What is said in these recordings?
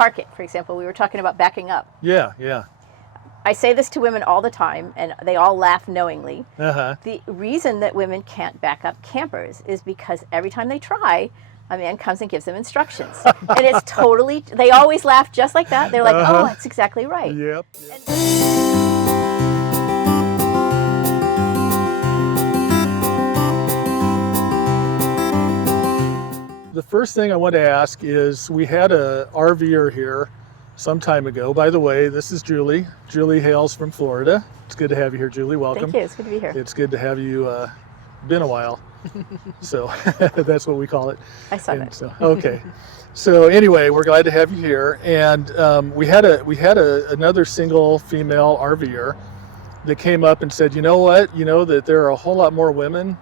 park it, for example. We were talking about backing up. Yeah, yeah. I say this to women all the time, and they all laugh knowingly. Uh-huh. The reason that women can't back up campers is because every time they try, a man comes and gives them instructions. And it's totally, they always laugh just like that. They're like, oh, that's exactly right. Yep. The first thing I want to ask is, we had a RVer here some time ago. By the way, this is Julie. Julie hails from Florida. It's good to have you here, Julie. Welcome. Thank you. It's good to be here. It's good to have you. Been a while. So that's what we call it. I saw that. So, okay. So anyway, we're glad to have you here. And we had another single female RVer that came up and said, you know what? You know that there are a whole lot more women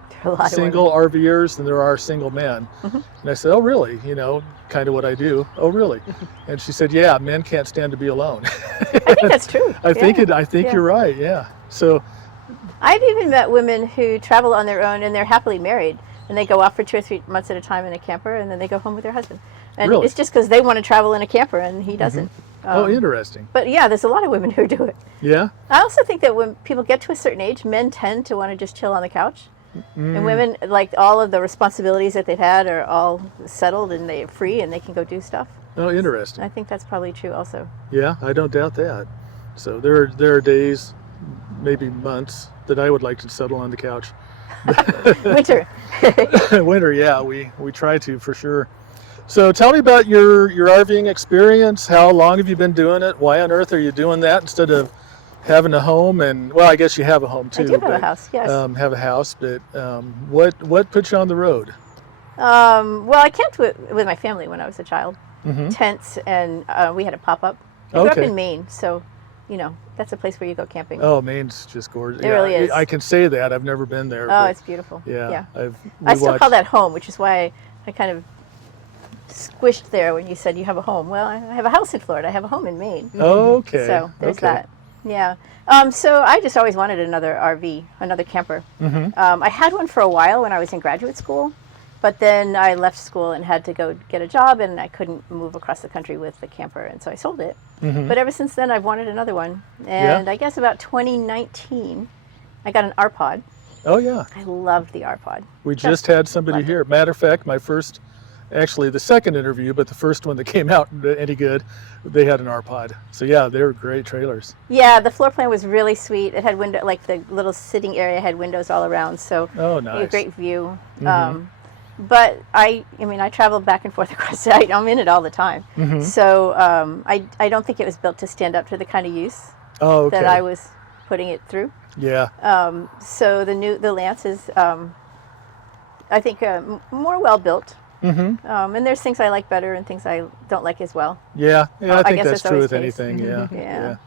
single RVers than there are single men. And I said, oh really? You know, kind of what I do. Oh really? And she said, yeah, men can't stand to be alone. I think that's true. I think you're right. Yeah. So I've even met women who travel on their own and they're happily married, and they go off for 2 or 3 months at a time in a camper, and then they go home with their husband. And really? It's just because they want to travel in a camper and he doesn't. Oh, interesting. But yeah, there's a lot of women who do it. Yeah. I also think that when people get to a certain age, men tend to want to just chill on the couch. And women, like, all of the responsibilities that they've had are all settled and they're free and they can go do stuff. Oh, interesting. I think that's probably true also. Yeah, I don't doubt that. So there are days, maybe months, that I would like to settle on the couch. Winter. Winter, yeah, we try to, for sure. So tell me about your RVing experience. How long have you been doing it? Why on earth are you doing that instead of having a home? And well, I guess you have a home too. I do have a house, yes. Have a house, but what put you on the road? Well, I camped with my family when I was a child. Tents, and we had a pop-up. I grew up in Maine, so you know that's a place where you go camping. Oh, Maine's just gorgeous. It really is. I can say that. I've never been there. Oh, it's beautiful. Yeah. I still call that home, which is why I kind of squished there when you said you have a home. Well, I have a house in Florida. I have a home in Maine. Okay. So there's that. Yeah. So I just always wanted another RV, another camper. I had one for a while when I was in graduate school, but then I left school and had to go get a job, and I couldn't move across the country with the camper, and so I sold it. But ever since then, I've wanted another one. And I guess about 2019, I got an R-Pod. Oh, yeah. I loved the R-Pod. We just had somebody here. Matter of fact, actually the second interview, but the first one that came out any good, they had an R-Pod. So yeah, they were great trailers. Yeah, the floor plan was really sweet. It had window, like the little sitting area had windows all around, so nice. A great view. But I mean, I travel back and forth across the I'm in it all the time. So I don't think it was built to stand up to the kind of use that I was putting it through. Yeah. So the Lance is, I think, more well built. And there's things I like better and things I don't like as well. Yeah, I think guess that's true with taste. anything. Yeah. Yeah.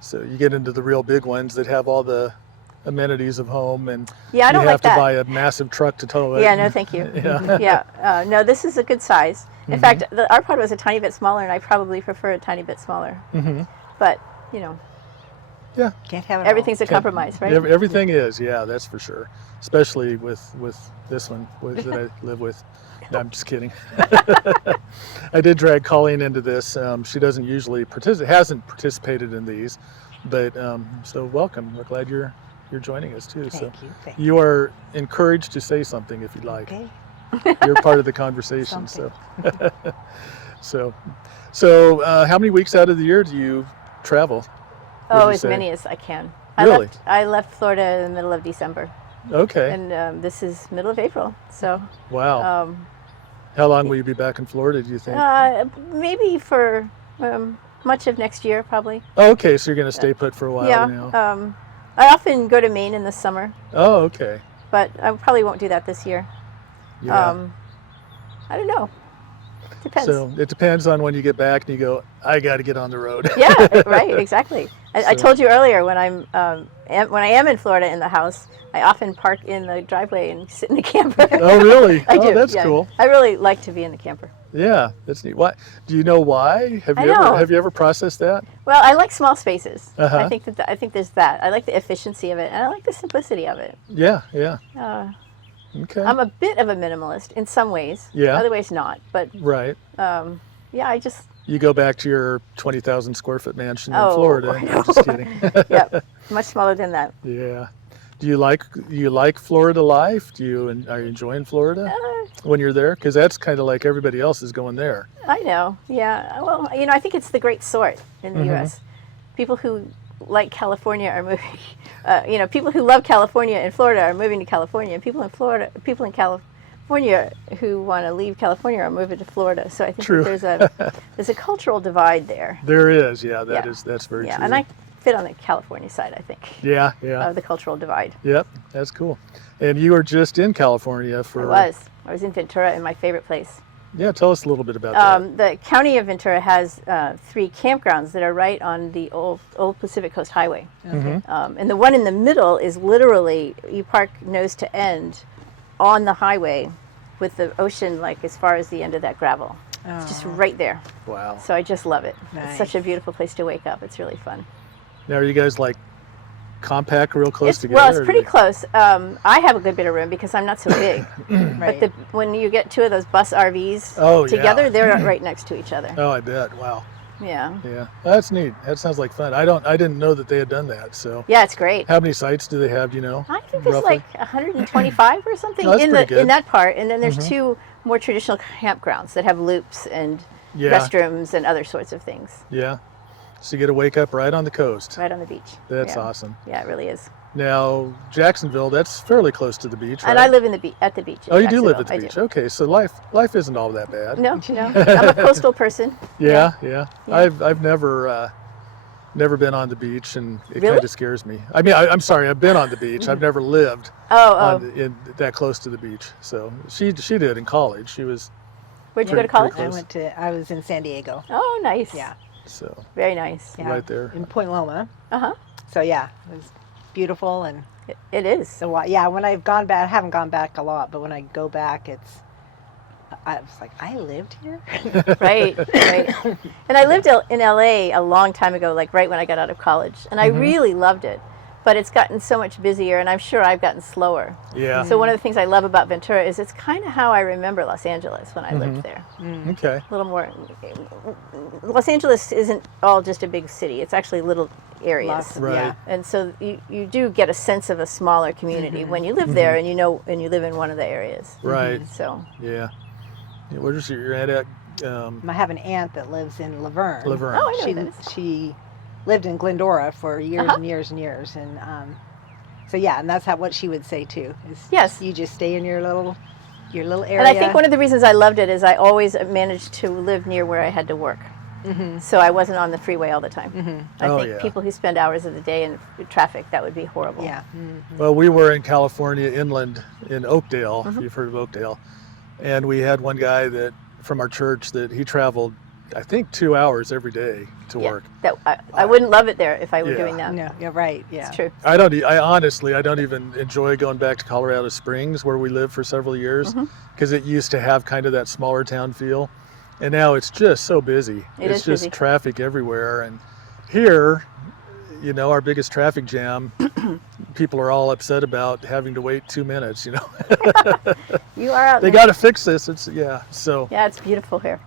So you get into the real big ones that have all the amenities of home, and I don't you have like to that. buy a massive truck to tow it. Yeah, no, thank you. No, this is a good size. In fact, the R-Pod was a tiny bit smaller, and I probably prefer a tiny bit smaller. But you know, can't have it everything's all. a compromise, right? Everything is, that's for sure. Especially with this one that I live with. No, I'm just kidding. I did drag Colleen into this. She doesn't usually hasn't participated in these, but so welcome. We're glad you're joining us too. Thank you. You are encouraged to say something if you'd like. Okay. You're part of the conversation. So how many weeks out of the year do you travel? Oh, as many as I can. Really? I left Florida in the middle of December. Okay. And this is middle of April. So. Wow. How long will you be back in Florida, do you think? Maybe for much of next year, probably. Oh, okay, so you're going to stay put for a while now. I often go to Maine in the summer. Oh, okay. But I probably won't do that this year. Yeah. I don't know. Depends. So it depends on when you get back and you go, I got to get on the road. Yeah, right, exactly. I told you earlier, when I am in Florida in the house, I often park in the driveway and sit in the camper. Oh, really? I do. That's cool. I really like to be in the camper. Yeah, that's neat. What do you know why? Have you ever processed that? Well, I like small spaces. I think there's that. I like the efficiency of it, and I like the simplicity of it. Yeah. Okay. I'm a bit of a minimalist in some ways. Yeah. Other ways not. But right. I just you go back to your 20,000 square foot mansion in Oh, Florida. I'm just kidding. Yep, much smaller than that. Yeah. Do you like Florida life? Are you enjoying Florida when you're there? Because that's kind of like everybody else is going there. I know. Yeah. Well, I think it's the great sort in the U.S. People who like California are moving. People who love California and Florida are moving to California. And people in California who want to leave California are moving to Florida. So I think that there's a cultural divide there. There is. Yeah. That's very true. Yeah, and I fit on the California side, I think. Yeah. Of the cultural divide. Yep. That's cool. And you were just in California for. I was in Ventura, in my favorite place. Yeah, tell us a little bit about that. The county of Ventura has 3 campgrounds that are right on the old Pacific Coast Highway. And the one in the middle is literally, you park nose to end on the highway with the ocean like as far as the end of that gravel. It's just right there. Wow. So I just love it. Nice. It's such a beautiful place to wake up. It's really fun. Now, are you guys like compact, real close together? Well, it's pretty close. I have a good bit of room because I'm not so big. Right. But when you get 2 of those bus RVs together, they're right next to each other. Oh, I bet. Wow. Yeah. Yeah. That's neat. That sounds like fun. I didn't know that they had done that. So. Yeah, it's great. How many sites do they have? Do you know? I think there's roughly? like 125 or something Oh, that's pretty good. in that part, and then there's 2 more traditional campgrounds that have loops and restrooms and other sorts of things. Yeah. So you get to wake up right on the coast. Right on the beach. That's Yeah. awesome. Yeah, it really is. Now, Jacksonville, that's fairly close to the beach, right? And I live at the beach. in Oh, you do live at Jacksonville. the I beach. do. Okay, so life isn't all that bad. No, I'm a coastal person. Yeah. Yeah. I've never been on the beach, and it Really? kind of scares me. I mean, I'm sorry, I've been on the beach. I've never lived Oh. that close to the beach. So she did in college. She was Where'd you go to college? pretty I was in San Diego. Oh, nice. Yeah. so Very nice. Yeah. right there. In Point Loma. Uh-huh. So yeah, it was beautiful and It is. so yeah, when I've gone back, I haven't gone back a lot, but when I go back, I was like, I lived here? Right. And I lived in LA a long time ago, like right when I got out of college. And I really loved it. But it's gotten so much busier, and I'm sure I've gotten slower. Yeah. So one of the things I love about Ventura is it's kind of how I remember Los Angeles when I lived there. Okay. A little more. Los Angeles isn't all just a big city. It's actually little areas. Lots of- Right. Yeah. And so you do get a sense of a smaller community when you live there and you live in one of the areas. Right. So Yeah. Where is your at? I have an aunt that lives in Laverne. Laverne. Oh, I know where that is. She lived in Glendora for years and years and years, and so yeah, and that's what she would say too. Is Yes. you just stay in your little area. And I think one of the reasons I loved it is I always managed to live near where I had to work. So I wasn't on the freeway all the time. I Oh, think yeah. people who spend hours of the day in traffic, that would be horrible. Yeah. Well, we were in California inland in Oakdale, if you've heard of Oakdale. And we had one guy that from our church that he traveled, I think, 2 hours every day to Yeah. work. I wouldn't love it there if I were Yeah. doing that. No, you're right. Yeah. It's true. I honestly don't even enjoy going back to Colorado Springs where we lived for several years because it used to have kind of that smaller town feel. And now it's just so busy. It It's is just busy. traffic everywhere. And here, our biggest traffic jam, people are all upset about having to wait 2 minutes, You are out They there. got to fix this. So Yeah, it's beautiful here.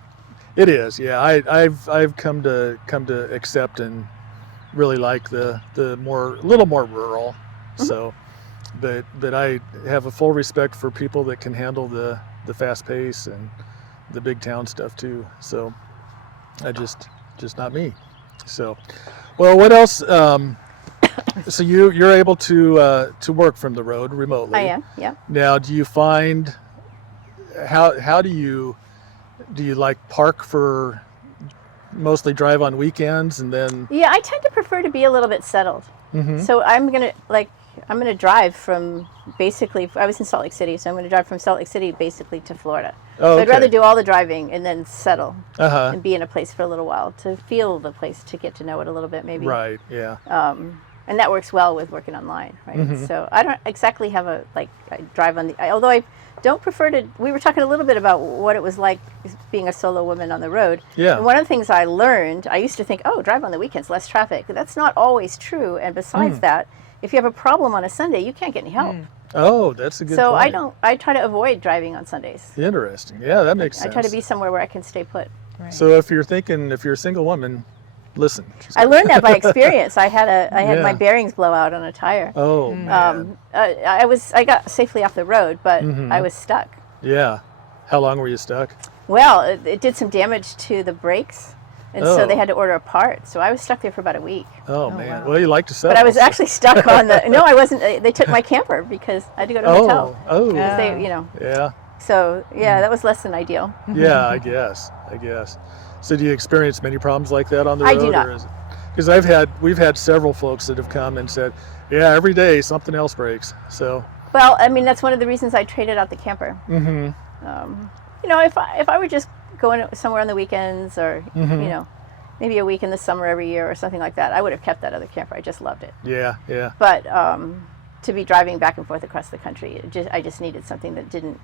it is. Yeah, I've come to accept and really like the little more rural. So, but I have a full respect for people that can handle the fast pace and the big town stuff too. So, I just not me. So, well, what else? So you're able to work from the road remotely. I am, yeah. Now, do you find how do you like park for mostly drive on weekends and then? Yeah, I tend to prefer to be a little bit settled. So I'm gonna drive from basically. I was in Salt Lake City, so I'm gonna drive from Salt Lake City basically to Florida. Oh, So I'd rather okay. do all the driving and then settle Uh-huh. and be in a place for a little while to feel the place, to get to know it a little bit, maybe. Right. Yeah. And that works well with working online, right? So I don't exactly have I drive on although I don't prefer to. We were talking a little bit about what it was like being a solo woman on the road. Yeah. And one of the things I learned, I used to think, oh, drive on the weekends, less traffic. That's not always true. And besides that, if you have a problem on a Sunday, you can't get any help. Oh, that's a good So point. I try to avoid driving on Sundays. Interesting. Yeah, that makes sense. I try to be somewhere where I can stay put. Right. So if you're a single woman, listen. I learned that by experience. I had Yeah. my bearings blow out on a tire. Oh, man. I got safely off the road, but Mhm. I was stuck. Yeah. How long were you stuck? Well, it did some damage to the brakes, and so they Oh. had to order a part. So I was stuck there for about a week. Oh, man. wow. Well, you like to settle. But I was so- actually stuck on the. No, I wasn't. They took my camper because I had to go to a hotel. Oh. Because Yeah. they, Yeah. So yeah, that was less than ideal. Yeah, I guess. So do you experience many problems like that on the road? I do not. Because we've had several folks that have come and said, yeah, every day something else breaks. So. Well, I mean, that's one of the reasons I traded out the camper. Mm-hmm. If I were just going somewhere on the weekends, or maybe a week in the summer every year or something like that, I would have kept that other camper. I just loved it. Yeah. Yeah. But to be driving back and forth across the country, I just needed something that didn't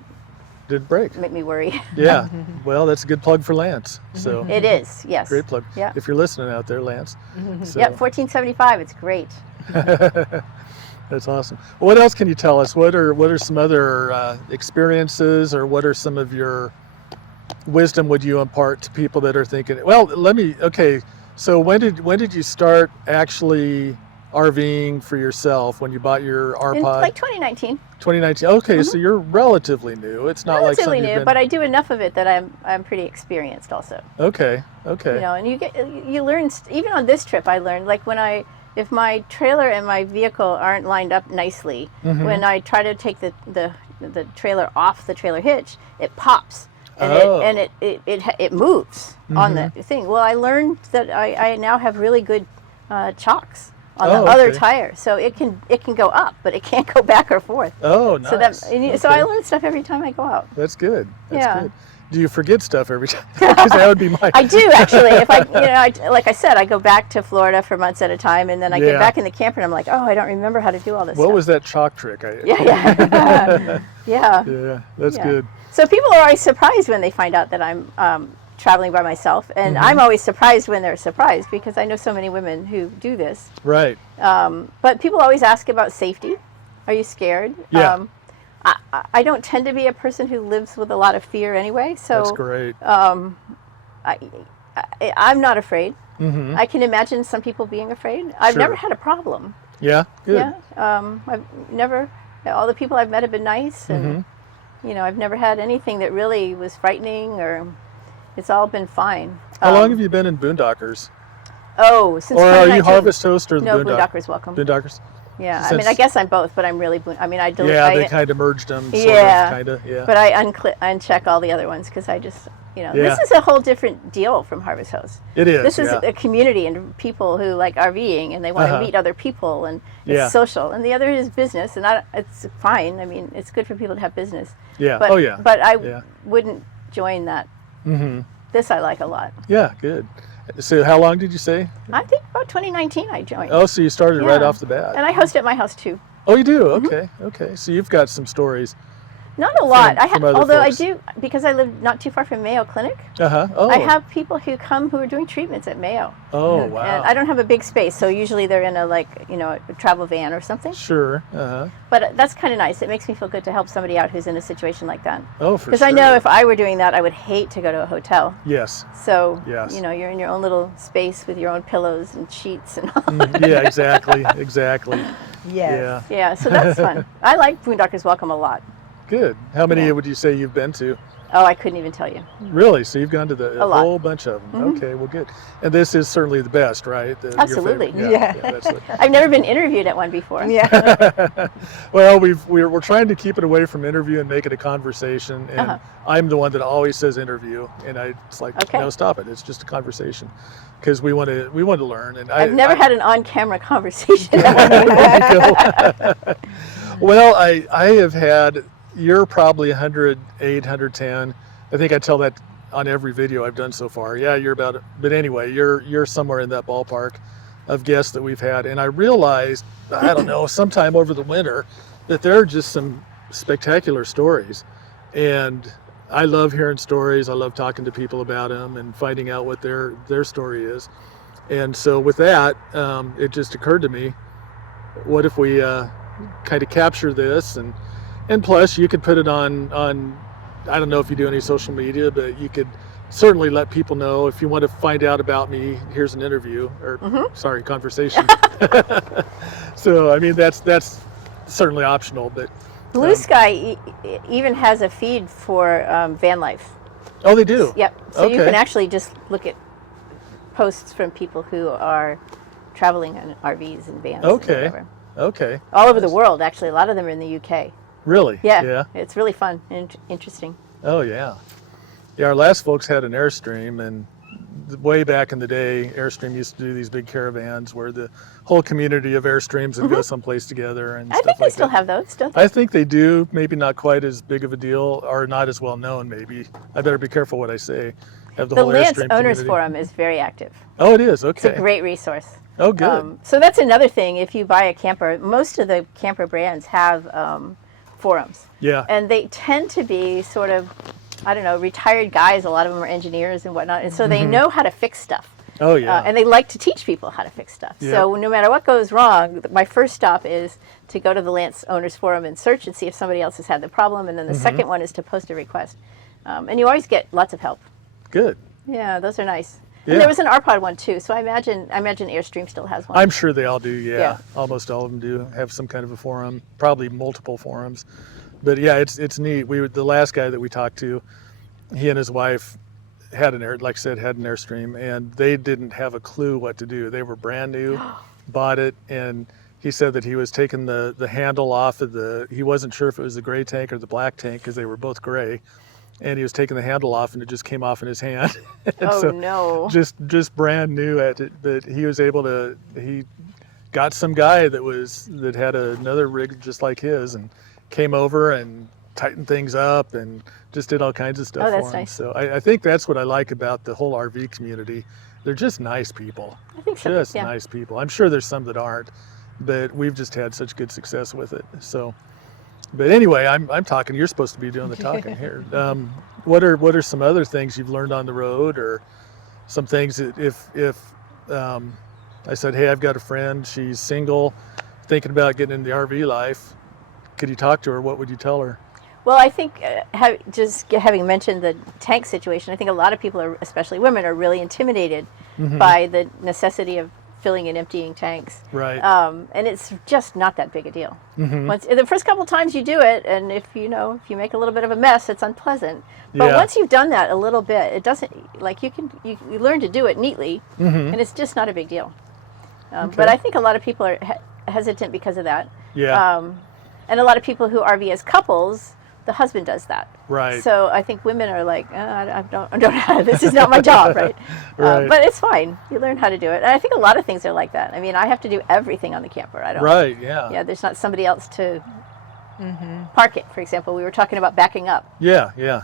Did break. make me worry. Yeah. Well, that's a good plug for Lance. So. It is, yes. Great plug. Yeah. If you're listening out there, Lance. So. Yep, 1475. It's great. That's awesome. What else can you tell us? What are some other experiences, or what are some of your wisdom would you impart to people that are thinking, well, okay, so when did you start actually RVing for yourself, when you bought your In RPod? like 2019. 2019. Okay, so you're relatively new. It's not like Relatively something new, you've but been... I do enough of it that I'm pretty experienced also. Okay. And you learn, even on this trip I learned, like if my trailer and my vehicle aren't lined up nicely, Mm-hmm. when I try to take the trailer off the trailer hitch, it pops. And Oh. it moves on Mm-hmm. the thing. Well, I learned that I now have really good chocks on Oh, the other okay. tire, so it can go up, but it can't go back or forth. Oh, nice. So I Okay. learn stuff every time I go out. That's good. That's Yeah. good. Do you forget stuff every time? Because that would be my... I do actually. If like I said, I go back to Florida for months at a time, and then I Yeah. get back in the camper, and I'm like, oh, I don't remember how to do all this What stuff. was that chalk trick? Yeah. Yeah, that's Yeah. good. So people are always surprised when they find out that I'm traveling by myself, and Mm-hmm. I'm always surprised when they're surprised, because I know so many women who do this. Right. But people always ask about safety. Are you scared? Yeah. I don't tend to be a person who lives with a lot of fear anyway, so That's great. I'm not afraid. Mm-hmm. I can imagine some people being afraid. I've Sure. never had a problem. Yeah, good. Yeah. I've never. All the people I've met have been nice, and Mm-hmm. I've never had anything that really was frightening, or it's all been fine. How long have you been in Boondockers? Oh, since Or are you 2019. Harvest Host or the No, Boondock- Boondockers welcome. Boondockers? Yeah, I since- mean, I guess I'm both, but I'm really. I do. Yeah, they kind of merged them. Sort Yeah. of, kind of, yeah. But I uncheck all the other ones, because I just, Yeah. this is a whole different deal from Harvest Host. It is, This is yeah. a community and people who like RVing, and they want Uh-huh. to meet other people, and it's Yeah. social. And the other is business, and it's fine. I mean, it's good for people to have business. Yeah. But, Oh, yeah. But I Yeah. wouldn't join that. Mm-hmm. This I like a lot. Yeah, good. So how long did you say? I think about 2019 I joined. Oh, so you started right Yeah. off the bat. And I host at my house too. Oh, you do? Mm-hmm. Okay, okay. So you've got some stories. Not a lot. from other Although folks. I do, because I live not too far from Mayo Clinic. Uh-huh. Oh. I have people who come who are doing treatments at Mayo. Oh, wow. And I don't have a big space, so usually they're in a travel van or something. Sure. Uh-huh. But that's kind of nice. It makes me feel good to help somebody out who's in a situation like that. Oh, for sure. Because I know if I were doing that, I would hate to go to a hotel. Yes. So, Yes. you're in your own little space with your own pillows and sheets and all. Yeah, exactly. Exactly. Yes. Yeah. Yeah, so that's fun. I like Boondockers Welcome a lot. Good. How many Yeah. would you say you've been to? Oh, I couldn't even tell you. Really? So you've gone to a lot. whole bunch of them. Okay, well, good. And this is certainly the best, right? Your Absolutely. favorite? Yeah. That's it. I've never been interviewed at one before. Yeah. Well, we're trying to keep it away from interview and make it a conversation. And Uh-huh. I'm the one that always says interview, and it's like, Okay. no, stop it. It's just a conversation, because we want to learn. And I've never had an on-camera conversation. Well, I have had. You're probably 108, 110. I think I tell that on every video I've done so far. Yeah, you're about. But anyway, you're somewhere in that ballpark of guests that we've had, and I realized, I don't know, sometime over the winter, that there are just some spectacular stories, and I love hearing stories. I love talking to people about them and finding out what their story is. And so with that, it just occurred to me, what if we kind of capture this, and plus you could put it on I don't know if you do any social media, but you could certainly let people know. If you want to find out about me, here's an interview, or sorry, conversation. So I mean, that's certainly optional, but Blue Sky even has a feed for van life. oh, they do. Yep. So Okay. you can actually just look at posts from people who are traveling in RVs and vans. Okay. And whatever. Okay. All over the world, actually. A lot of them are in the UK. Really? Yeah. Yeah. It's really fun and interesting. Oh yeah. Yeah, our last folks had an Airstream, and way back in the day, Airstream used to do these big caravans where the whole community of Airstreams would go someplace together and I stuff think they like still that. have those, don't they? I think they do. Maybe not quite as big of a deal, or not as well known. Maybe I better be careful what I say. Have the The whole Lance Airstream Owners community. Forum is very active. Oh, it is. It's a Okay. great resource. Oh, good. So that's another thing. If you buy a camper, most of the camper brands have forums. Yeah. And they tend to be sort of, I don't know, retired guys. A lot of them are engineers and whatnot. And so they know how to fix stuff. Oh, yeah. And they like to teach people how to fix stuff. Yep. So no matter what goes wrong, my first stop is to go to the Lance Owners Forum and search and see if somebody else has had the problem. And then the second one is to post a request. And you always get lots of help. Good. Yeah, those are nice. Yeah. And there was an RPod one too. So I imagine Airstream still has one. I'm sure they all do. Yeah. Yeah. Almost all of them do have some kind of a forum. Probably multiple forums. But yeah, it's neat. The last guy that we talked to, he and his wife had an Airstream, and they didn't have a clue what to do. They were brand new, bought it, and he said that he was taking the handle off of he wasn't sure if it was the gray tank or the black tank because they were both gray, and he was taking the handle off and it just came off in his hand. And Oh, so no. just brand new at it, but he was able to, he got some guy that had another rig just like his and came over and tightened things up and just did all kinds of stuff Oh, that's for him. nice. So I think that's what I like about the whole RV community. They're just nice people. I think so. Just yeah. nice people. I'm sure there's some that aren't, but we've just had such good success with it. So, but anyway, I'm talking. You're supposed to be doing the talking here. What are some other things you've learned on the road, or some things that if I said, hey, I've got a friend, she's single, thinking about getting into the RV life, could you talk to her? What would you tell her? Well, I think having mentioned the tank situation, I think a lot of people, especially women, are really intimidated by the necessity of filling and emptying tanks. Right. And it's just not that big a deal. The first couple times you do it, and if you make a little bit of a mess, it's unpleasant. But Yeah. once you've done that a little bit, it doesn't, like you learn to do it neatly, and it's just not a big deal. But I think a lot of people are hesitant because of that. Yeah. And a lot of people who RV as couples, the husband does that. Right. So I think women are like, I don't this is not my job, right? Right. But it's fine. You learn how to do it. And I think a lot of things are like that. I mean, I have to do everything on the camper. I don't. Right. Yeah. Yeah, there's not somebody else to park it, for example. We were talking about backing up. Yeah. Yeah.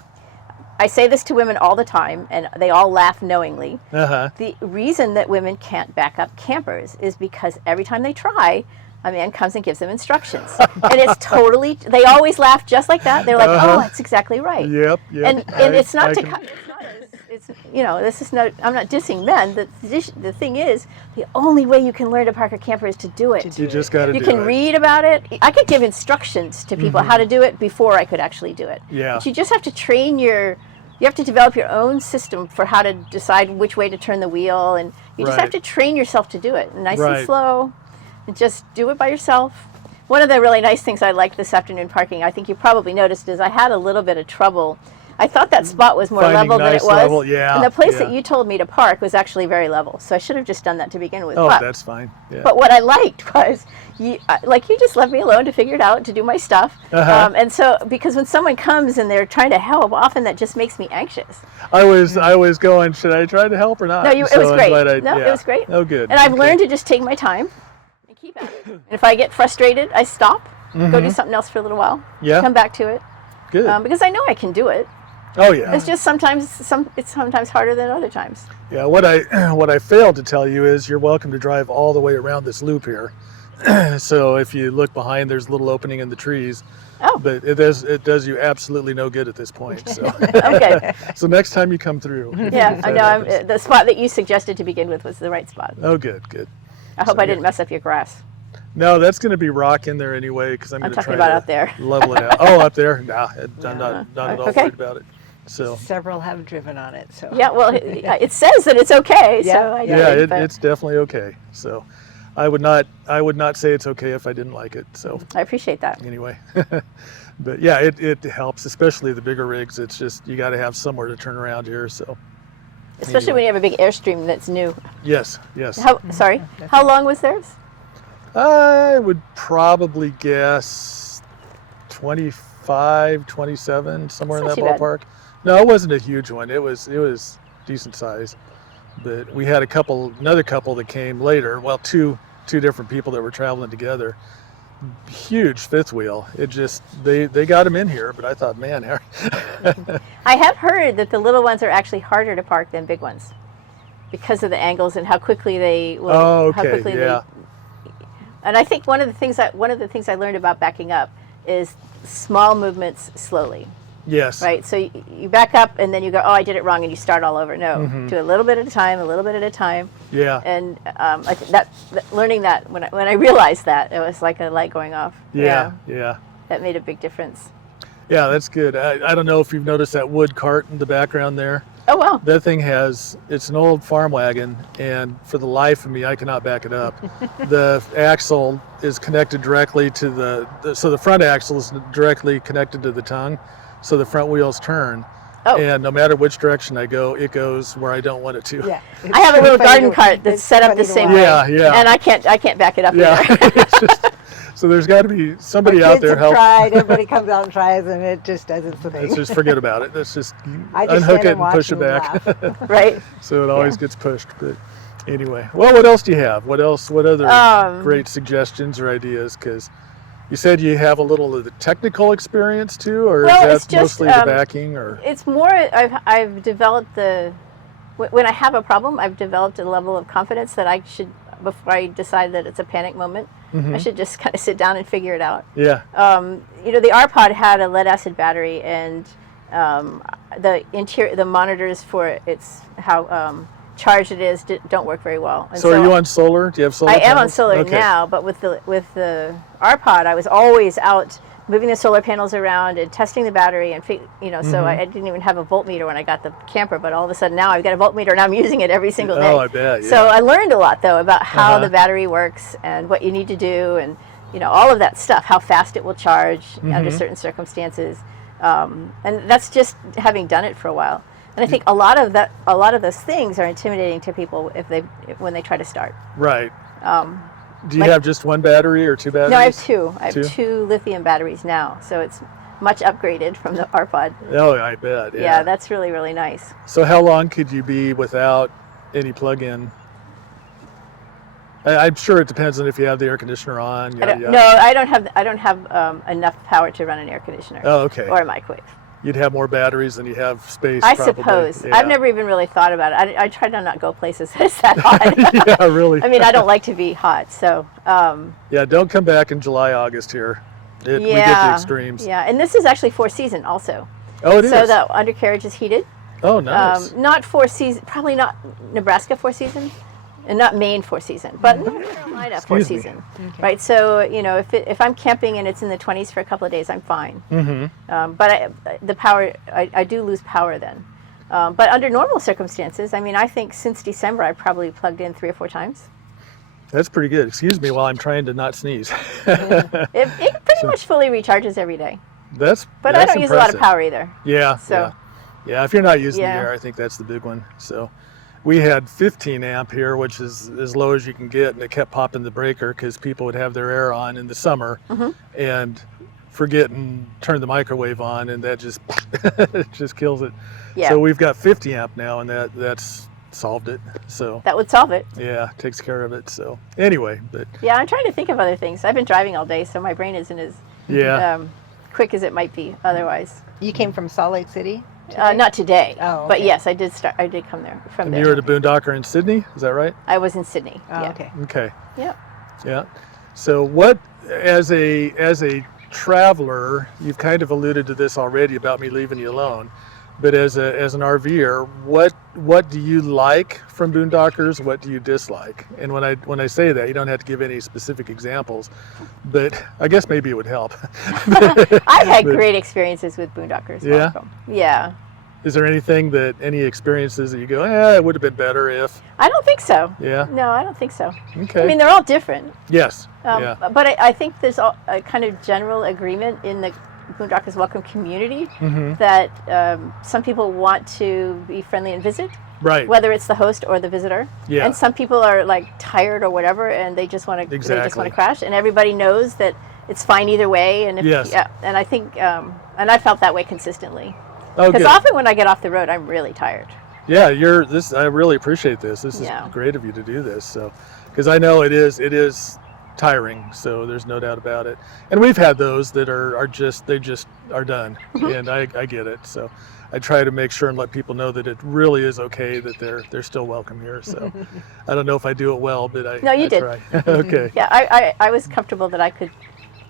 I say this to women all the time, and they all laugh knowingly. Uh-huh. The reason that women can't back up campers is because every time they try, a man comes and gives them instructions. And it's totally, they always laugh just like that. They're like, oh, that's exactly right. Yep. Yep. And it's not I to can- cut, it's this is not, I'm not dissing men. The thing is, the only way you can learn to park a camper is to do it. You just got to do You can it. read about it. I could give instructions to people how to do it before I could actually do it. Yeah. But you just have to you have to develop your own system for how to decide which way to turn the wheel, and you just have Right. to train yourself to do it nice Right. and slow, and just do it by yourself. One of the really nice things I liked this afternoon parking, I think you probably noticed, is I had a little bit of trouble. I thought that spot was more Finding level than nice it was. level, yeah, And the place yeah. that you told me to park was actually very level, so I should have just done that to begin with. Oh, But- that's fine. Yeah. but what I liked was, you just left me alone to figure it out, to do my stuff. Uh-huh. And so, because when someone comes and they're trying to help, often that just makes me anxious. I was going, should I try to help or not? No, it So was I'm great. glad No, it was great. Oh, good. And I've Okay. learned to just take my time and keep at it. And if I get frustrated, I stop, go do something else for a little while, Yeah. come back to it, Good. because I know I can do it. Oh, yeah. It's just sometimes harder than other times. Yeah, what I failed to tell you is you're welcome to drive all the way around this loop here. So if you look behind, there's a little opening in the trees. Oh. But it does you absolutely no good at this point. So Okay. so next time you come through. Yeah, if I that know. happens. The spot that you suggested to begin with was the right spot. Oh, good. I hope So, I didn't mess up your grass. No, that's going to be rock in there anyway because I'm I'm going to talking try about to out there. level it out. Oh, up there? Nah, I'm not at all Okay. worried about it. So Several have driven on it. So Yeah, well, it says that it's okay, Yeah. so I yeah, did, but it's definitely okay. So I would not say it's okay if I didn't like it. So I appreciate that. anyway, but yeah, it helps, especially the bigger rigs. It's just you got to have somewhere to turn around here. So Especially anyway. when you have a big Airstream that's new. yes. Sorry, how long was theirs? I would probably guess 25, 27, somewhere in That's that not too bad. ballpark. No, it wasn't a huge one. It was decent size. But we had another couple that came later. Well, two different people that were traveling together. Huge fifth wheel. It just they got them in here, but I thought, man, I have heard that the little ones are actually harder to park than big ones because of the angles and how quickly they will. oh, How okay, quickly yeah, and I think one of the things I learned about backing up is small movements slowly. yes, Right, so you back up and then you go, oh, I did it wrong, and you start all over. No, do a little bit at a time, a little bit at a time. yeah, And I think that learning that when I realized that, it was like a light going off. yeah. That made a big difference. Yeah, that's good. I don't know if you've noticed that wood cart in the background there. Oh wow. That thing it's an old farm wagon, and for the life of me, I cannot back it up. The axle is connected directly to so the front axle is directly connected to the tongue, so the front wheels turn. Oh. And no matter which direction I go, it goes where I don't want it to. yeah. I have a little It's funny garden to- cart that's it's set up funny the to same watch. way. Yeah. And I can't back it up Yeah. either. It's just- so there's got to be somebody out Kids there have help. tried. Everybody comes out and tries, and it just doesn't the thing. Let's just forget about it. Let's just I just unhook stand it and and push it watch back. and Right. So it always gets pushed. But anyway, well, what else do you have? What other great suggestions or ideas? Because you said you have a little of the technical experience too, or Well, is it's that just, mostly the backing? Or It's more, I've developed when I have a problem, I've developed a level of confidence that before I decide that it's a panic moment, I should just kind of sit down and figure it out. yeah, The R-Pod had a lead acid battery, and the monitors for how charged it is don't work very well. And so are you on solar? Do you have solar? I am on panels? solar Okay. now, but with the R-Pod, I was always out moving the solar panels around and testing the battery, and so I didn't even have a voltmeter when I got the camper, but all of a sudden now I've got a voltmeter and I'm using it every single day. Oh, I bet. Yeah. So I learned a lot though about how Uh-huh. the battery works and what you need to do, and all of that stuff, how fast it will charge under certain circumstances, and that's just having done it for a while. And I think a lot of those things are intimidating to people when they try to start. Right. Do you have just one battery or two batteries? No, I have two. I have Two? two lithium batteries now, so it's much upgraded from the R-Pod. Oh, I bet. Yeah, that's really, really nice. So how long could you be without any plug-in? I'm sure it depends on if you have the air conditioner on. I Yada, yada. don't, no, I don't have enough power to run an air conditioner Oh, okay. or a microwave. You'd have more batteries than you have space. I probably. suppose. Yeah. I've never even really thought about it. I try to not go places that's that hot. Yeah, really. I mean, I don't like to be hot, so. Yeah, don't come back in July, August here. We get the extremes. Yeah, and this is actually four-season also. Oh, it is. So the undercarriage is heated. Oh, nice. Not four-season, probably not Nebraska four-season, and not Maine four-season, but North Carolina Excuse me. four-season. Okay. Right, so, if I'm camping and it's in the 20s for a couple of days, I'm fine. But I do lose power then. But under normal circumstances, I mean, I think since December, I've probably plugged in 3 or 4 times. That's pretty good. Excuse me while I'm trying to not sneeze. It pretty much fully recharges every day. But I don't use a lot of power either. Yeah. So. Yeah, if you're not using Yeah. the air, I think that's the big one. So we had 15 amp here, which is as low as you can get, and it kept popping the breaker because people would have their air on in the summer and forget and turn the microwave on, and that just it just kills it. Yeah. So we've got 50 amp now, and that's solved it. So That would solve it. yeah, takes care of it. So anyway, but Yeah, I'm trying to think of other things. I've been driving all day, so my brain isn't as yeah, quick as it might be otherwise. You came from Salt Lake City? today? Not today, Oh, but okay. yes, I did come there from and there. you were at a boondocker in Sydney, is that right? I was in Sydney. Oh, yeah. okay. Okay. Yep. Yeah. So what, as a traveler, you've kind of alluded to this already about me leaving you alone, but as an RVer, what do you like from boondockers? What do you dislike? And when I say that, you don't have to give any specific examples, but I guess maybe it would help. I've had But- great experiences with boondockers. Yeah? Also. Yeah. Is there any experiences that you go, it would have been better if? I don't think so. Yeah. No, I don't think so. Okay. I mean, they're all different. Yes. Yeah. But I think there's a kind of general agreement in the Boondockers Welcome community that some people want to be friendly and visit. Right. Whether it's the host or the visitor. Yeah. And some people are like tired or whatever, and they just want to they just want to crash. And everybody knows that it's fine either way. And and I think and I felt that way consistently. Oh, because often when I get off the road, I'm really tired. Yeah, I really appreciate this. This is great of you to do this. So, because I know it is tiring. So there's no doubt about it. And we've had those that are just done, and I get it. So I try to make sure and let people know that it really is okay, that they're still welcome here. So I don't know if I do it well, but I did. Try. Okay. Yeah, I was comfortable that I could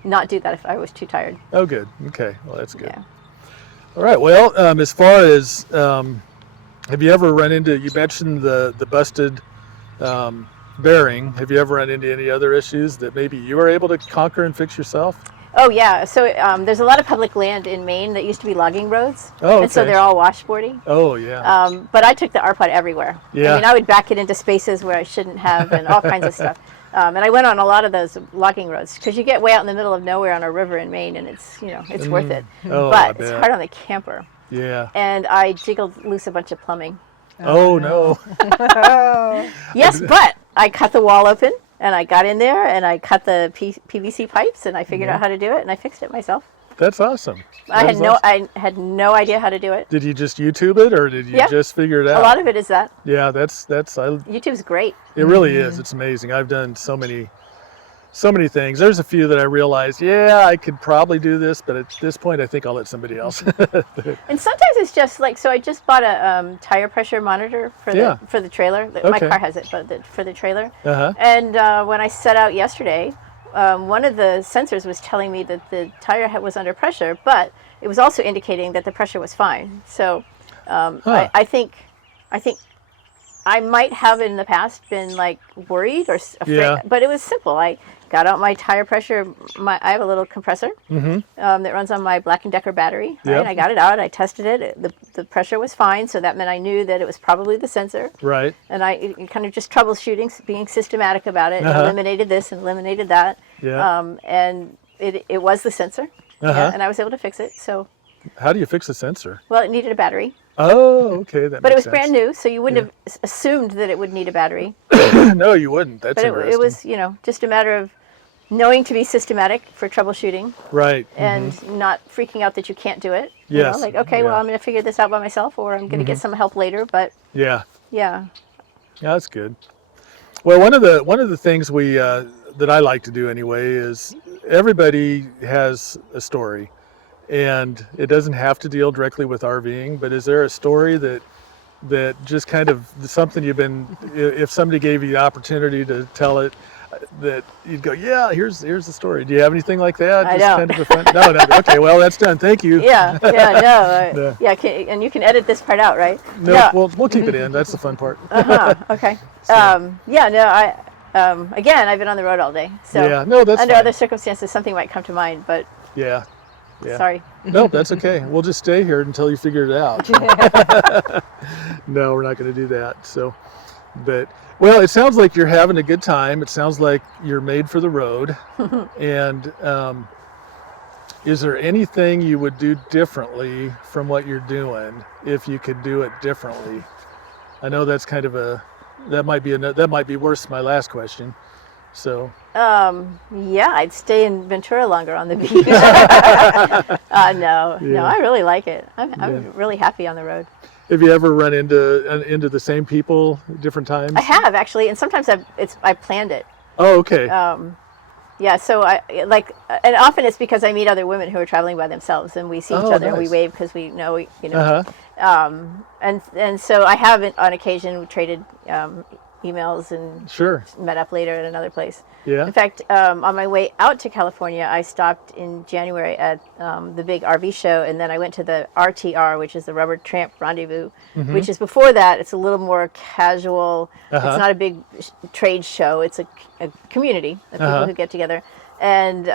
not do that if I was too tired. Oh, good. Okay. Well, that's good. Yeah. All right. Well, as far as have you ever run into? You mentioned the busted bearing. Have you ever run into any other issues that maybe you were able to conquer and fix yourself? Oh yeah. So there's a lot of public land in Maine that used to be logging roads. Oh, okay. And so they're all washboardy. Oh yeah. But I took the RPOD everywhere. Yeah. I mean, I would back it into spaces where I shouldn't have, and all kinds of stuff. And I went on a lot of those logging roads because you get way out in the middle of nowhere on a river in Maine, and it's worth it. Oh, but it's hard on the camper. Yeah. And I jiggled loose a bunch of plumbing. Oh no. Yes, but I cut the wall open, and I got in there, and I cut the PVC pipes, and I figured out how to do it, and I fixed it myself. That's awesome. I had no idea how to do it. Did you just YouTube it, or did you just figure it out? A lot of it is that. Yeah, YouTube's great. It really is. It's amazing. I've done so many things. There's a few that I realized, I could probably do this, but at this point, I think I'll let somebody else. And sometimes it's just like, so I just bought a tire pressure monitor for the trailer. My car has it, but for the trailer. And when I set out yesterday, one of the sensors was telling me that the tire was under pressure, but it was also indicating that the pressure was fine. So I think I might have in the past been like worried or afraid, but it was simple. I got out my tire pressure. I have a little compressor that runs on my Black & Decker battery. Right? And I got it out. I tested it. The pressure was fine, so that meant I knew that it was probably the sensor. Right. And I kind of just troubleshooting, being systematic about it. Eliminated this and eliminated that. Yeah. And it was the sensor, and I was able to fix it. So. How do you fix a sensor? Well, it needed a battery. Oh, okay. But it was brand new, so you wouldn't have assumed that it would need a battery. No, you wouldn't. That's interesting. It was, just a matter of knowing to be systematic for troubleshooting. Right. And not freaking out that you can't do it. Yes. Well, I'm going to figure this out by myself, or I'm going to get some help later. But yeah, that's good. Well, one of the things that I like to do anyway is everybody has a story. And it doesn't have to deal directly with RVing, but is there a story that just kind of something if somebody gave you the opportunity to tell it, that you'd go, here's the story. Do you have anything like that? I don't. Kind of a fun, no. Okay, well, that's done. Thank you. No. And you can edit this part out, right? No, we'll keep it in. That's the fun part. Okay. So. Again, I've been on the road all day, so that's under fine. Other circumstances, something might come to mind, but yeah. Sorry. No, that's okay. We'll just stay here until you figure it out. No, we're not going to do that. So, but it sounds like you're having a good time. It sounds like you're made for the road. And is there anything you would do differently from what you're doing if you could do it differently? I know that's kind of that might be worse than my last question. So. I'd stay in Ventura longer on the beach. No, I really like it. I'm really happy on the road. Have you ever run into the same people different times? I have actually, and sometimes I planned it. Oh, okay. So and often it's because I meet other women who are traveling by themselves, and we see each other and we wave because we know, and so I have on occasion traded emails and met up later at another place. Yeah. In fact, on my way out to California, I stopped in January at the big RV show, and then I went to the RTR, which is the Rubber Tramp Rendezvous, which is before that. It's a little more casual. It's not a big trade show. It's a community of people who get together. And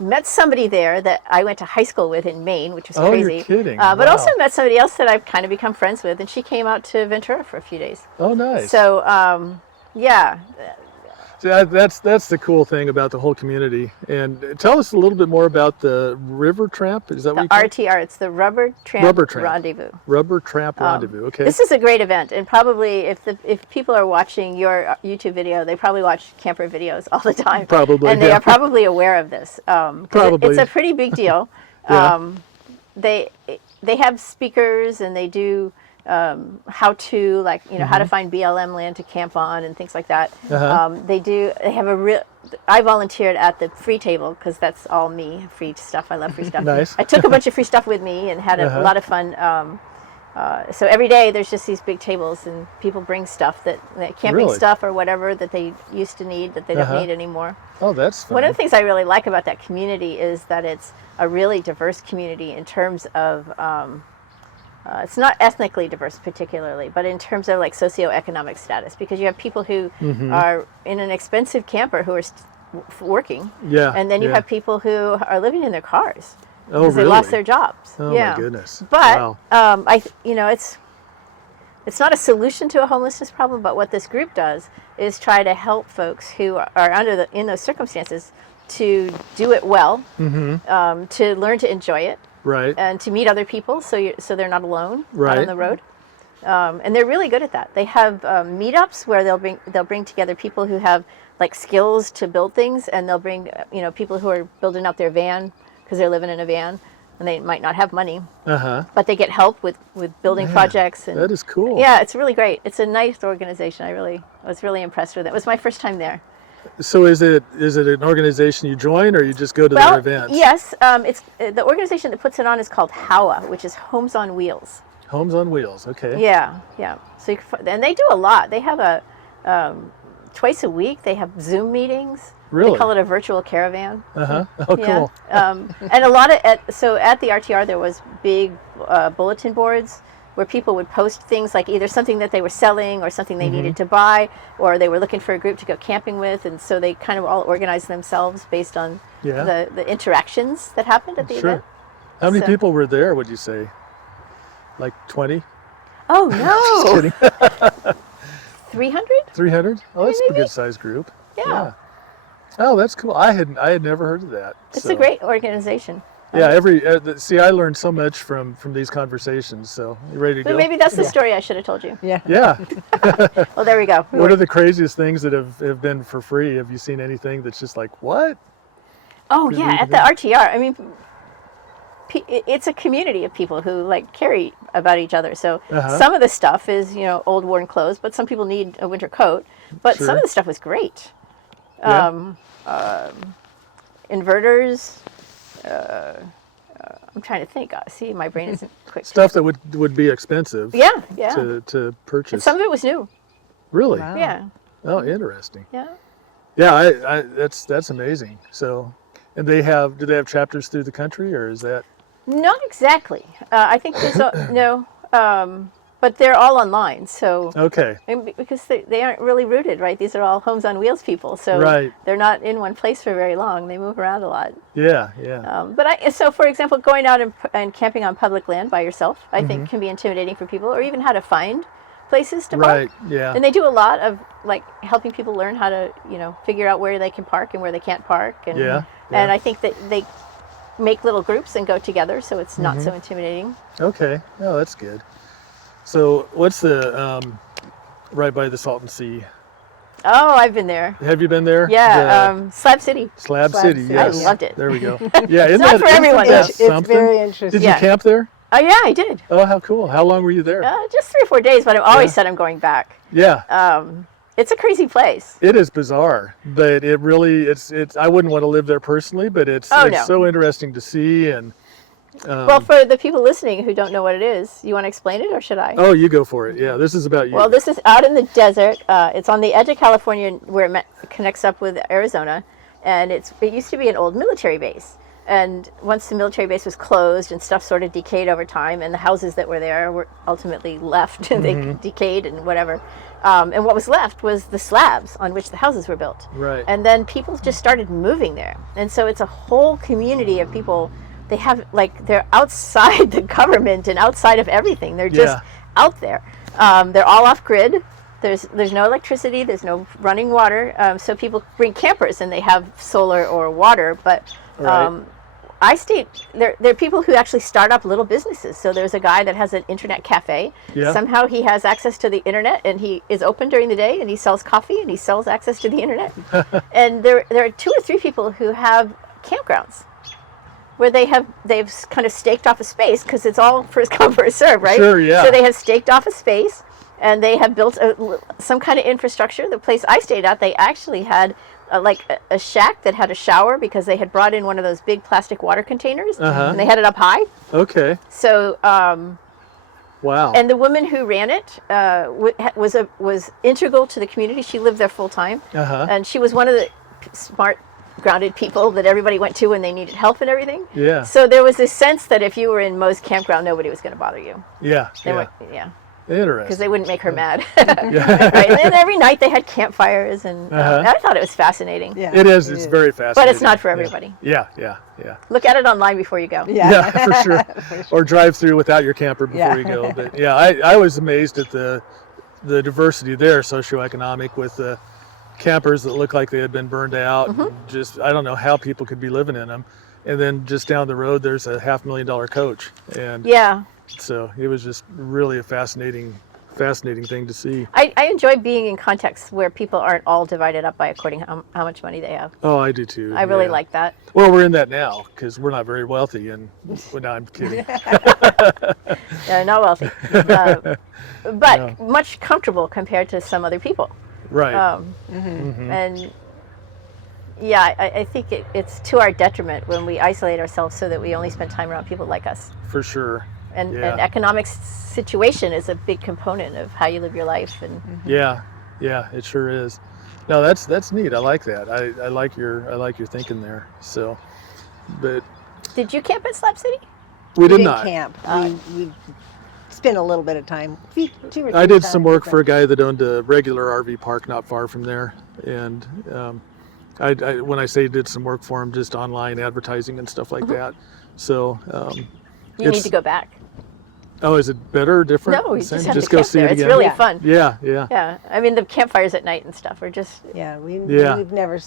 met somebody there that I went to high school with in Maine, which was Oh, crazy. you're kidding. But Wow. also met somebody else that I've kind of become friends with, and she came out to Ventura for a few days. Oh, nice. So, yeah. So that's the cool thing about the whole community. And tell us a little bit more about the River Tramp. Is that what The you call it? RTR, it's the Rubber Tramp, Rubber Tramp. Rendezvous. Rubber Tramp Rendezvous. Okay. This is a great event, and probably if people are watching your YouTube video, they probably watch camper videos all the time. Probably, and they yeah. are probably aware of this. 'Cause Probably. it's a pretty big deal. Yeah. They have speakers, and they do how to, like, you know, how to find BLM land to camp on and things like that. Uh-huh. They have a real. I volunteered at the free table because that's all me, free stuff. I love free stuff. Nice. I took a bunch of free stuff with me and had a lot of fun. So every day there's just these big tables, and people bring stuff that camping Really? stuff or whatever that they used to need that they don't need anymore. Oh, that's fun. One of the things I really like about that community is that it's a really diverse community in terms of it's not ethnically diverse particularly, but in terms of like socioeconomic status, because you have people who are in an expensive camper who are working, Yeah. and then you yeah. have people who are living in their cars Oh, because really? they lost their jobs. Oh, yeah. my goodness. But Wow. it's not a solution to a homelessness problem. But what this group does is try to help folks who are in those circumstances to do it well, to learn to enjoy it, Right. and to meet other people, so they're not alone out Right. on the road. And they're really good at that. They have meetups where they'll bring together people who have like skills to build things, and they'll bring people who are building out their van because they're living in a van and they might not have money, Uh-huh. but they get help with building projects. And That is cool. yeah, it's really great. It's a nice organization. I was really impressed with it. It was my first time there. So is it an organization you join, or you just go to Well, their events? yes, it's the organization that puts it on is called HOWA, which is Homes on Wheels. Homes on Wheels. Okay. Yeah, yeah. So and they do a lot. They have a twice a week. They have Zoom meetings. Really? They call it a virtual caravan. Uh-huh. Oh, cool. Yeah. And a lot of at the RTR there was big bulletin boards where people would post things like either something that they were selling or something they needed to buy, or they were looking for a group to go camping with, and so they kind of all organized themselves based on Yeah. the interactions that happened at the Sure. event. How many So- people were there, would you say? Like 20? Oh Just no, kidding. 300? 300? Oh, that's a Maybe. good sized group. Yeah. Oh, that's cool. I had never heard of that. It's so. a great organization. Yeah, see, I learned so much from these conversations. So, you ready to But go? maybe that's the story I should have told you. Yeah. Yeah. Well, there we go. What are the craziest things that have been for free? Have you seen anything that's just like, what? Oh Did you yeah, do at the that? RTR. I mean, it's a community of people who like care about each other. So some of the stuff is old worn clothes, but some people need a winter coat. But some Sure. of the stuff was great. Yeah. Inverters. I'm trying to think. See, my brain isn't quick. Stuff that would be expensive Yeah, yeah. to purchase. And some of it was new. Really? Wow. Yeah, Oh, interesting. yeah. Yeah, I that's amazing. So, and do they have chapters through the country, or is that? Not exactly. I think there's no, but they're all online. So Okay. and because they aren't really rooted, right? These are all Homes on Wheels people, so Right. they're not in one place for very long. They move around a lot. Yeah, yeah. So for example, going out and camping on public land by yourself, I Mm-hmm. think can be intimidating for people, or even how to find places to Right. park. Yeah. And they do a lot of like helping people learn how to, figure out where they can park and where they can't park. And, Yeah, And yeah. I think that they make little groups and go together, so it's not Mm-hmm. so intimidating. Okay. Oh, that's good. So, what's the right by the Salton Sea? Oh, I've been there. Have you been there? Yeah, The Slab City. Slab Slab City. City. Yes. I loved it. There we go. Yeah, isn't not for everyone, isn't that though. It's something? very interesting. Did Yeah. you camp there? Oh yeah, I did. Oh, how cool! How long were you there? Just 3 or 4 days, but I've always Yeah. said I'm going back. Yeah. It's a crazy place. It is bizarre, but it really it's I wouldn't want to live there personally, but it's Oh, it's no. so interesting to see and Well, for the people listening who don't know what it is, you want to explain it or should I? oh, you go for it. Yeah, this is about you. Well, this is out in the desert. It's on the edge of California where it connects up with Arizona, and it used to be an old military base. And once the military base was closed and stuff sort of decayed over time, and the houses that were there were ultimately left, and they decayed and whatever. And what was left was the slabs on which the houses were built. Right. And then people just started moving there. And so it's a whole community of people. They have, like, they're outside the government and outside of everything. They're just out there. They're all off grid. There's no electricity. There's no running water. So people bring campers and they have solar or water. But I stayed, there are people who actually start up little businesses. So there's a guy that has an internet cafe. Yeah. Somehow he has access to the internet, and he is open during the day, and he sells coffee, and he sells access to the internet. And there are 2 or 3 people who have campgrounds where they've kind of staked off a space, because it's all first come first serve, right? Sure, yeah. So they have staked off a space, and they have built some kind of infrastructure. The place I stayed at, they actually had a shack that had a shower, because they had brought in one of those big plastic water containers, and they had it up high. Okay. So, wow. and the woman who ran it was integral to the community. She lived there full time, and she was one of the smart, grounded people that everybody went to when they needed help and everything. Yeah. So there was this sense that if you were in Moe's campground, nobody was going to bother you. Yeah. They Yeah. weren't, Interesting. because they wouldn't make her mad. Right? And every night they had campfires, and I thought it was fascinating. Yeah. It is. It's very fascinating. But it's not for everybody. Yeah. Look at it online before you go. Yeah. For sure. Or drive through without your camper before you go. But yeah, I was amazed at the diversity there, socioeconomic, with the campers that looked like they had been burned out. Just, I don't know how people could be living in them. And then just down the road, there's a $500,000 coach. And Yeah. so it was just really a fascinating thing to see. I enjoy being in contexts where people aren't all divided up by according how much money they have. Oh, I do too. I really yeah. like that. Well, we're in that now because we're not very wealthy, and well, no, I'm kidding. Not wealthy, but much comfortable compared to some other people. Right. And yeah, I think it's to our detriment when we isolate ourselves so that we only spend time around people like us. For sure. And Yeah. economic situation is a big component of how you live your life. And Yeah, it sure is. No, that's neat. I like that. I like your thinking there. So, but did you camp at Slab City? we did didn't not. camp. We spent a little bit of time. 2 or 3 I did times some work with for a guy that owned a regular RV park not far from there, and I when I say did some work for him, just online advertising and stuff like that. So You need to go back. Oh, is it better or different? No, you just have Just to go camp see there. it It's again. really Yeah. fun. Yeah. Yeah, I mean the campfires at night and stuff are just, Yeah, we've never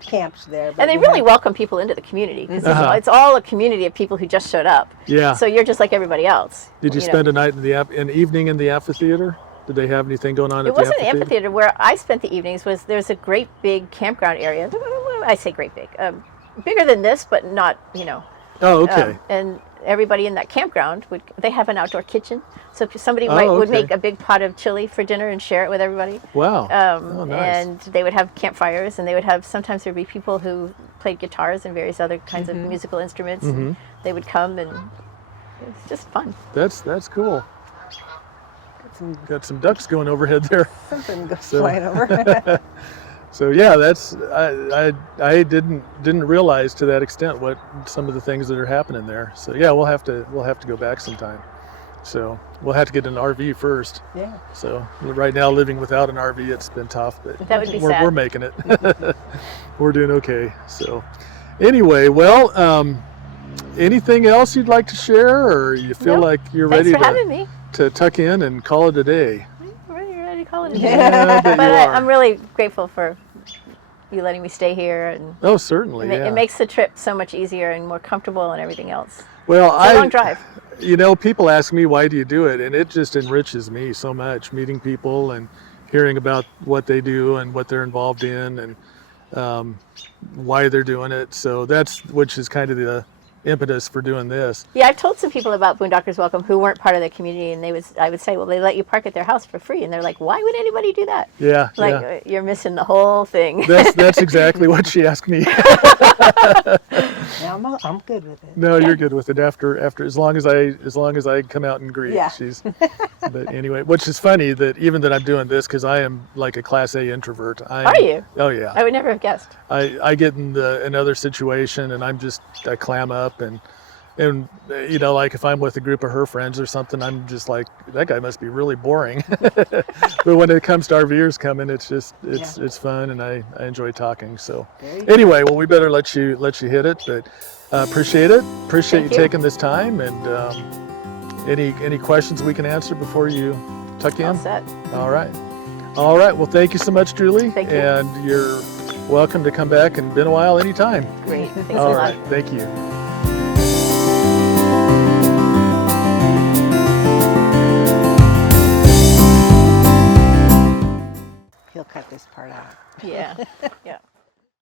camped there. But and they we really have- welcome people into the community, because it's Uh-huh. all a community of people who just showed up. Yeah. So you're just like everybody else. Did you know. spend a night in an evening in the amphitheater? Did they have anything going on It at the wasn't an amphitheater? amphitheater. Where I spent the evenings there's a great big campground area. I say great big, bigger than this, but not, Oh, okay. and everybody in that campground they have an outdoor kitchen, so somebody Oh, would okay. make a big pot of chili for dinner and share it with everybody. Wow. Oh, nice. And they would have campfires, and sometimes there'd be people who played guitars and various other kinds of musical instruments. And they would come, and it's just fun. That's cool. Got some ducks going overhead there. Something goes So- flying over. So yeah, I didn't realize to that extent what some of the things that are happening there. So yeah, we'll have to go back sometime. So we'll have to get an RV first. Yeah. So right now, living without an RV, it's been tough, but That would be we're sad. making it. We're doing okay. So anyway, well, anything else you'd like to share, or you feel Nope. like you're Thanks ready for having me. to tuck in and call it a day? We're ready to call it a day. Yeah, I bet But you are. I'm really grateful for you letting me stay here, and Oh, certainly. it Yeah. makes the trip so much easier and more comfortable and everything else. Well, It's a long drive. People ask me, why do you do it? And it just enriches me so much, meeting people and hearing about what they do and what they're involved in, and why they're doing it. So which is kind of the impetus for doing this. Yeah, I've told some people about Boondockers Welcome who weren't part of the community, and I would say, well, they let you park at their house for free, and they're like, why would anybody do that? Yeah, Like, yeah. you're missing the whole thing. That's exactly what she asked me. Yeah, I'm good with it. No, you're good with it. After as long as I come out and greet. Yeah. She's. But anyway, which is funny that even that I'm doing this because I am like a Class A introvert. Are you? Oh yeah. I would never have guessed. I get in another situation and I clam up and you know, like if I'm with a group of her friends or something, I'm just like, that guy must be really boring. But when it comes to RVers coming, it's just it's fun and I enjoy talking. So anyway, well, we better let you hit it, but appreciate it. Appreciate you taking this time, and any questions we can answer before you tuck in. All set. All right. Well, thank you so much, Julie. Thank you. And you're welcome to come back, and been a while anytime. Great. Thanks All a lot. right. Thank you. He'll cut this part out. Yeah. Yeah.